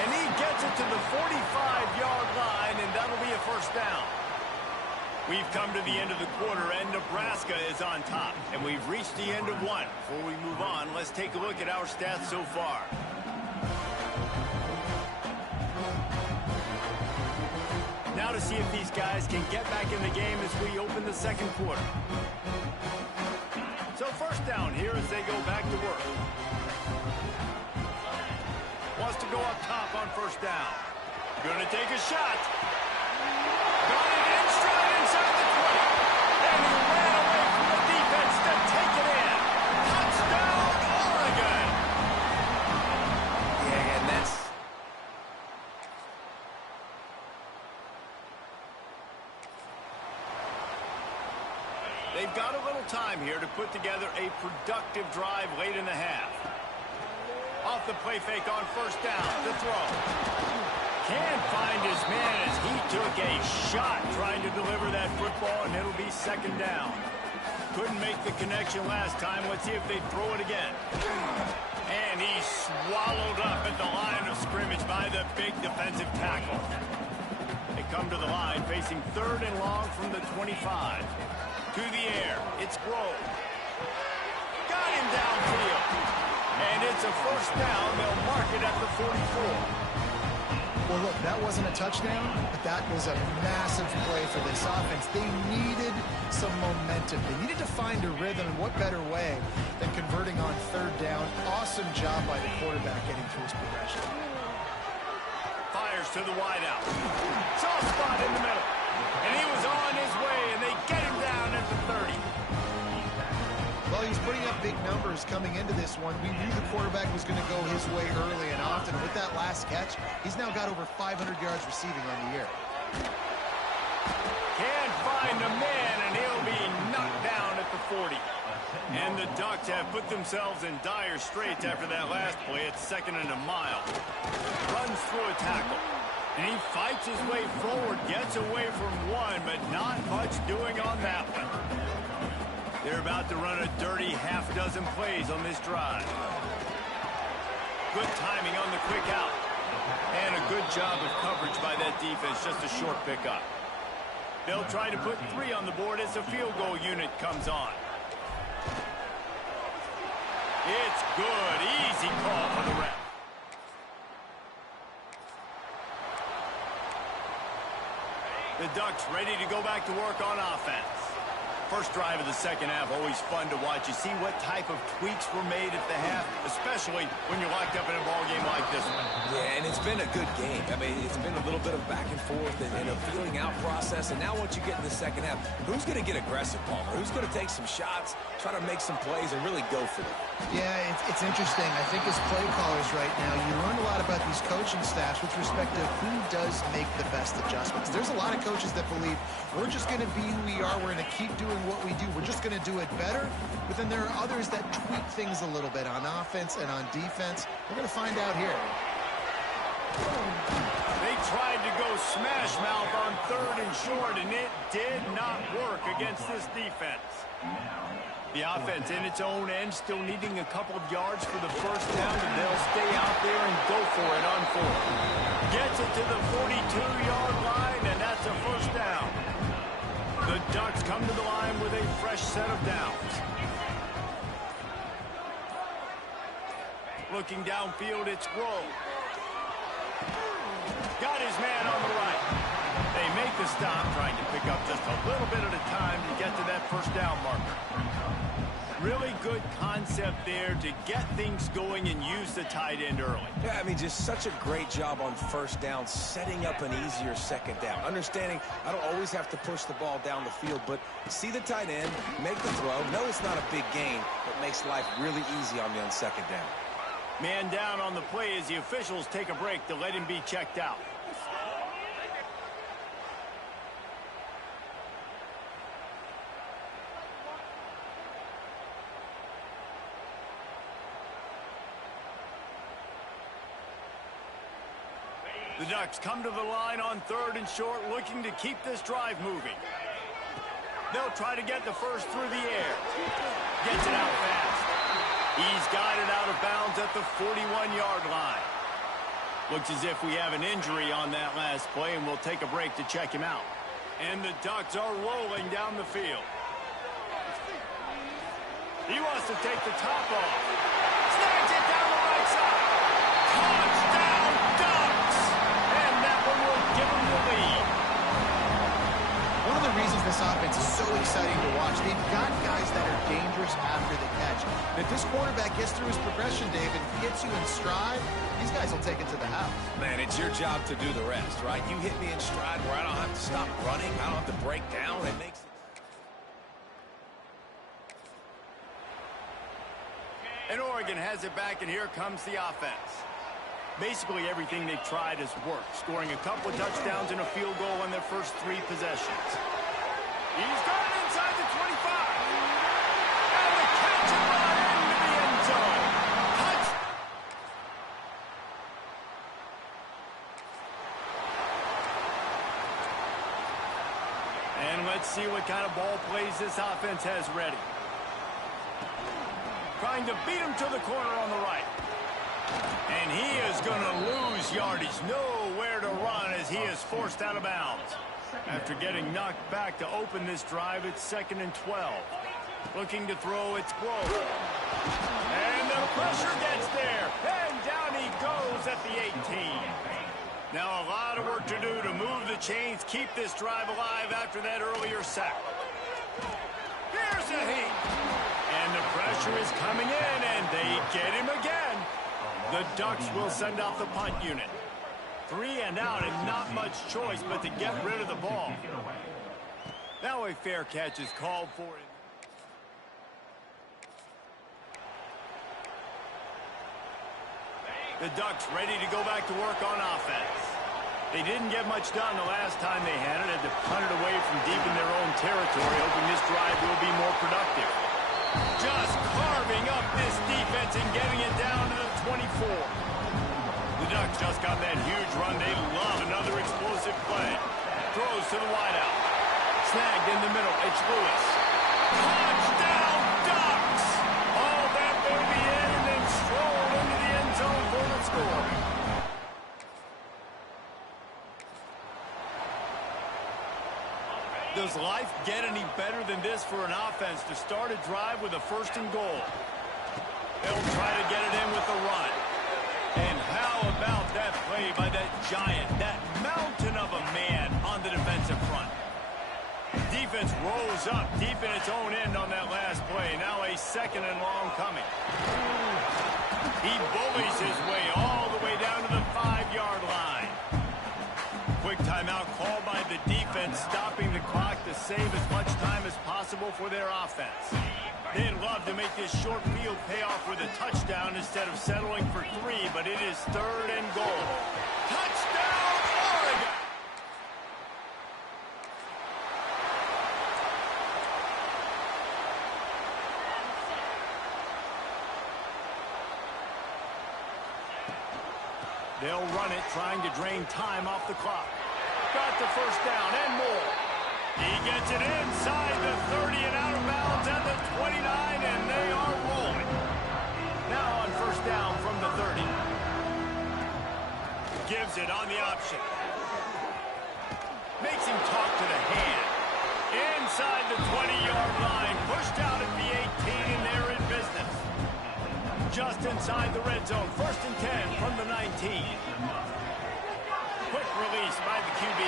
And he gets it to the 45-yard line, and that'll be a first down. We've come to the end of the quarter, and Nebraska is on top. And we've reached the end of one. Before we move on, let's take a look at our stats so far. Now to see if these guys can get back in the game as we open the second quarter. So first down here as they go back to work. Wants to go up top on first down. Gonna take a shot. Got it in stride inside the 20. And he ran away from the defense to take it in. Touchdown, Oregon. Yeah, and that's... They've got a little time here to put together a productive drive late in the half. Off the play fake on first down, the throw. Can't find his man as he took a shot trying to deliver that football, and it'll be second down. Couldn't make the connection last time. Let's see if they throw it again. And he's swallowed up at the line of scrimmage by the big defensive tackle. They come to the line facing third and long from the 25. To the air, it's Grove. Got him downfield. And it's a first down. They'll mark it at the 44. Well, look, that wasn't a touchdown, but that was a massive play for this offense. They needed some momentum. They needed to find a rhythm, and what better way than converting on third down. Awesome job by the quarterback getting through his progression. Fires to the wideout. Soft spot in the middle. And he was on his way, and they get him down at the 30. Well, he's putting up big numbers coming into this one. We knew the quarterback was going to go his way early and often. With that last catch, he's now got over 500 yards receiving on the year. Can't find a man, and he'll be knocked down at the 40. And the Ducks have put themselves in dire straits after that last play. It's second and a mile. Runs through a tackle. And he fights his way forward, gets away from one, but not much doing on that one. They're about to run a dirty half-dozen plays on this drive. Good timing on the quick out. And a good job of coverage by that defense, just a short pickup. They'll try to put 3 on the board as the field goal unit comes on. It's good. Easy call for the ref. The Ducks ready to go back to work on offense. First drive of the second half, always fun to watch. You see what type of tweaks were made at the half, especially when you're locked up in a ball game like this one. Yeah, and it's been a good game. I mean, it's been a little bit of back and forth and a feeling out process. And now once you get in the second half, who's going to get aggressive, Palmer? Who's going to take some shots, try to make some plays, and really go for it? Yeah, it's interesting. I think as play callers right now, you learn a lot about these coaching staffs with respect to who does make the best adjustments. There's a lot of coaches that believe we're just going to be who we are. We're going to keep doing what we do. We're just going to do it better. But then there are others that tweak things a little bit on offense and on defense. We're going to find out here. They tried to go smash mouth on 3rd and short, and it did not work against this defense. The offense in its own end still needing a couple of yards for the first down, and they'll stay out there and go for it on 4th. Gets it to the 42-yard line, and that's a first down. The Ducks come to the line with a fresh set of downs. Looking downfield, it's Grove. Got his man on the right. They make the stop, trying to pick up just a little bit at a time to get to that first down marker. Really good concept there to get things going and use the tight end early. Yeah, I mean, just such a great job on first down, setting up an easier second down. Understanding I don't always have to push the ball down the field, but see the tight end, make the throw. No, it's not a big gain, but makes life really easy on me on second down. Man down on the play as the officials take a break to let him be checked out. The Ducks come to the line on 3rd and short, looking to keep this drive moving. They'll try to get the first through the air. Gets it out fast. He's got it out of bounds at the 41-yard line. Looks as if we have an injury on that last play, and we'll take a break to check him out. And the Ducks are rolling down the field. He wants to take the top off. Snags it down the right side. Touchdown, Ducks! And that one will give him the lead. One of the reasons this offense is so exciting to watch, they've got guys that are dangerous after the catch. And if this quarterback gets through his progression, David, gets you in stride, these guys will take it to the house. Man, it's your job to do the rest, right? You hit me in stride where I don't have to stop running. I don't have to break down. It makes it. And Oregon has it back, and here comes the offense. Basically everything they've tried has worked, scoring a couple of touchdowns and a field goal on their first 3 possessions. He's got it inside the 25. And the catch and run into the end zone. And let's see what kind of ball plays this offense has ready. Trying to beat him to the corner on the right. And he is going to lose yardage. Nowhere to run as he is forced out of bounds. After getting knocked back to open this drive, it's 2nd and 12. Looking to throw, it's Grove. And the pressure gets there. And down he goes at the 18. Now a lot of work to do to move the chains, keep this drive alive after that earlier sack. Here's a heat. And the pressure is coming in, and they get him again. The Ducks will send out the punt unit. 3 and out, and not much choice but to get rid of the ball. Now a fair catch is called for it. The Ducks ready to go back to work on offense. They didn't get much done the last time they had it. Had to punt it away from deep in their own territory, hoping this drive will be more productive. Just carving up this defense and getting it down to the 24. The Ducks just got that huge run. They love another explosive play. Throws to the wideout. Snagged in the middle. It's Lewis. Touchdown, Ducks! All that baby in and then strolled into the end zone for the score. Does life get any better than this for an offense to start a drive with a 1st and goal? They'll try to get it in with the run. And how about that play by that giant, that mountain of a man on the defensive front? defense rose up deep in its own end on that last play. Now a 2nd and long coming. He bullies his way all the way down to the 5-yard line. Quick timeout called by the defense, stopping the clock to save as much time as possible for their offense. They'd love to make this short field pay off with a touchdown instead of settling for 3, but it is 3rd and goal. Touchdown, Oregon! They'll run it, trying to drain time off the clock. Got the 1st down and more. He gets it inside the 30 and out of bounds at the 29, and they are rolling. Now on 1st down from the 30. Gives it on the option. Makes him talk to the hand. Inside the 20-yard line. Pushed out at the 18, and they're in business. Just inside the red zone. 1st and 10 from the 19. Quick release by the QB.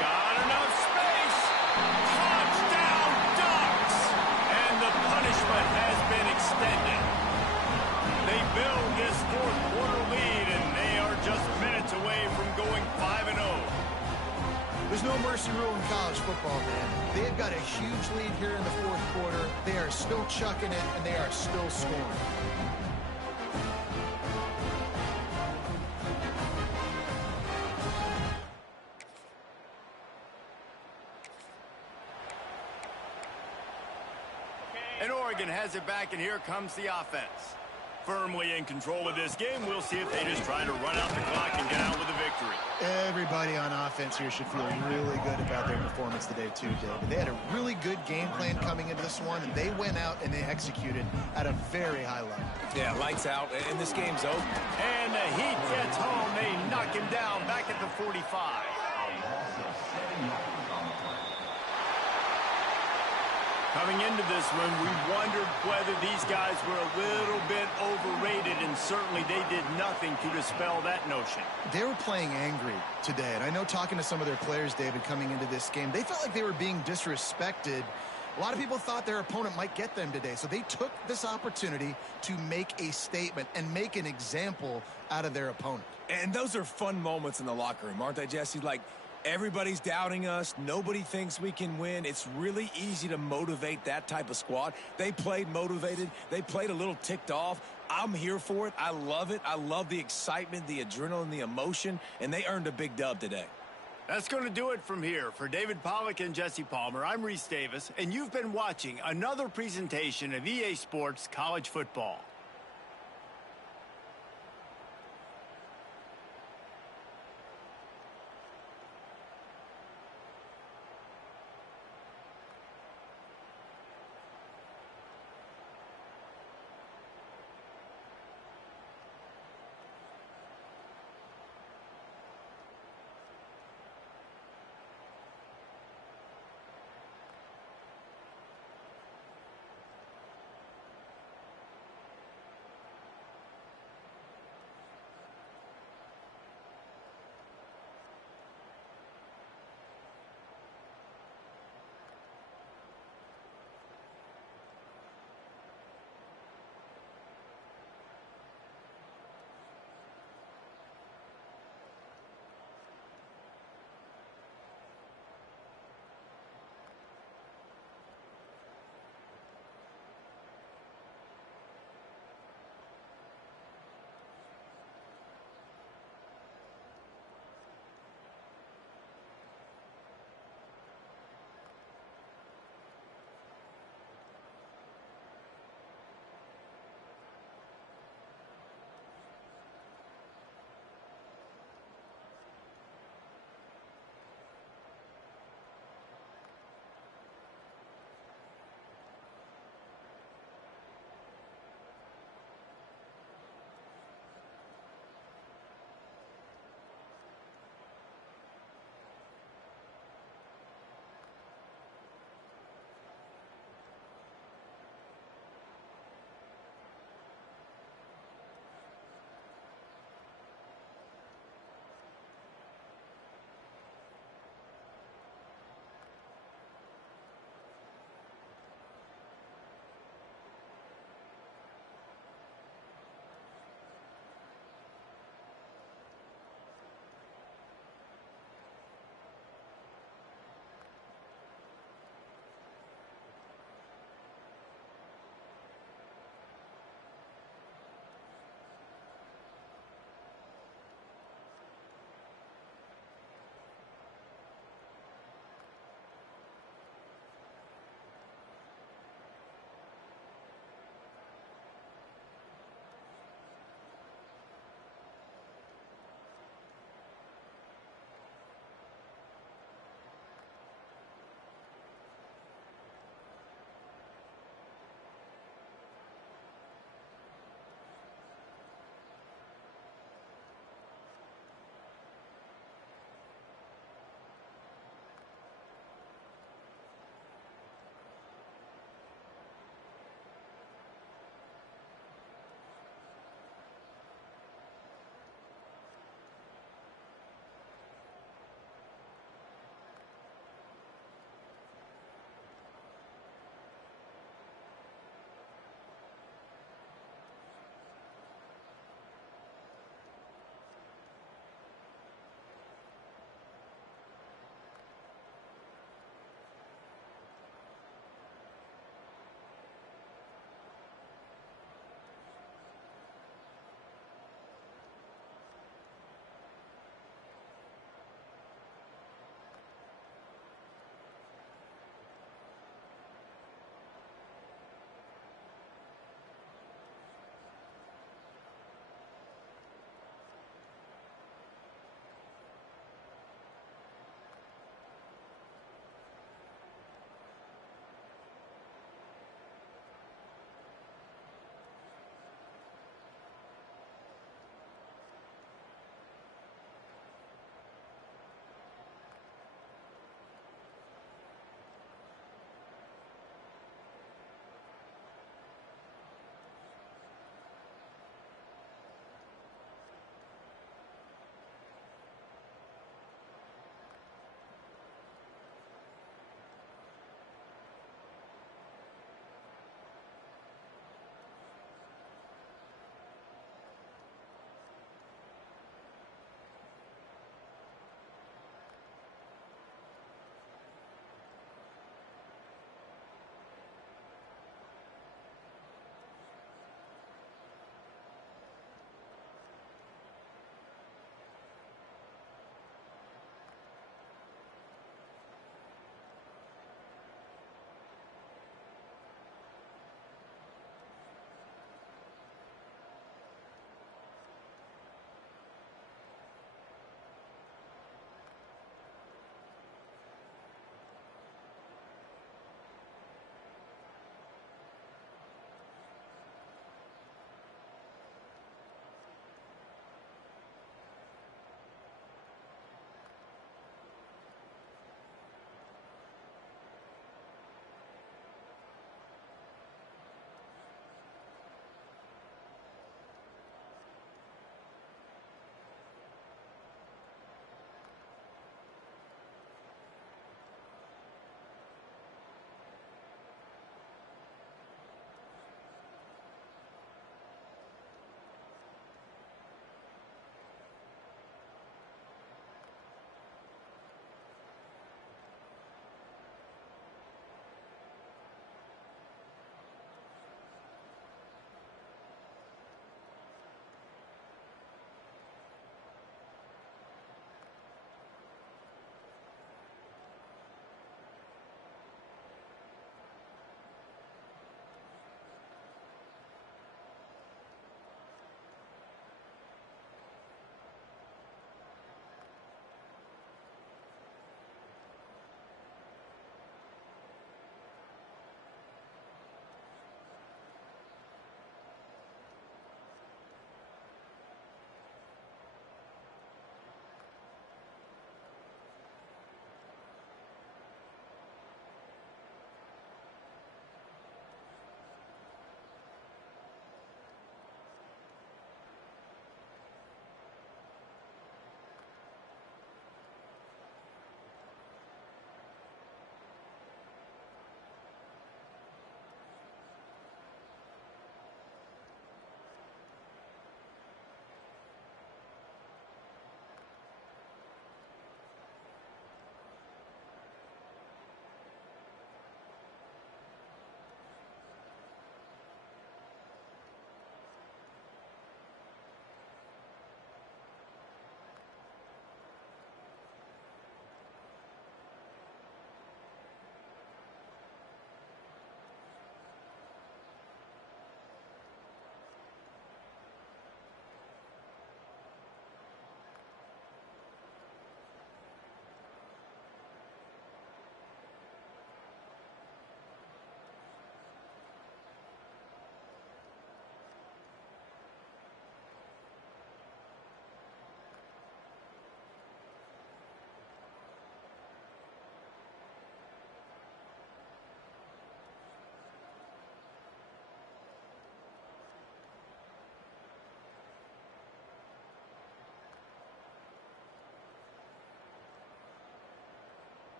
Got enough space. Touchdown, Ducks! And the punishment has been extended. They build this 4th quarter lead, and they are just minutes away from going 5-0. There's no mercy rule in college football, man. They've got a huge lead here in the 4th quarter. They are still chucking it, and they are still scoring. And Oregon has it back, and here comes the offense. Firmly in control of this game. We'll see if they just try to run out the clock and get out with a victory. Everybody on offense here should feel really good about their performance today, too, David. They had a really good game plan coming into this one, and they went out and they executed at a very high level. Yeah, lights out, and this game's over. And the Heat gets home. They knock him down back at the 45. Coming into this one, we wondered whether these guys were a little bit overrated, and certainly they did nothing to dispel that notion. They were playing angry today, and I know talking to some of their players, David, coming into this game, they felt like they were being disrespected. A lot of people thought their opponent might get them today, so they took this opportunity to make a statement and make an example out of their opponent. And those are fun moments in the locker room, aren't they, Jesse? Like, everybody's doubting us. Nobody thinks we can win. It's really easy to motivate that type of squad. They played motivated. They played a little ticked off. I'm here for it. I love it. I love the excitement, the adrenaline, the emotion, and they earned a big dub today. That's going to do it from here. For David Pollack and Jesse Palmer, I'm Reese Davis, and you've been watching another presentation of EA Sports College Football.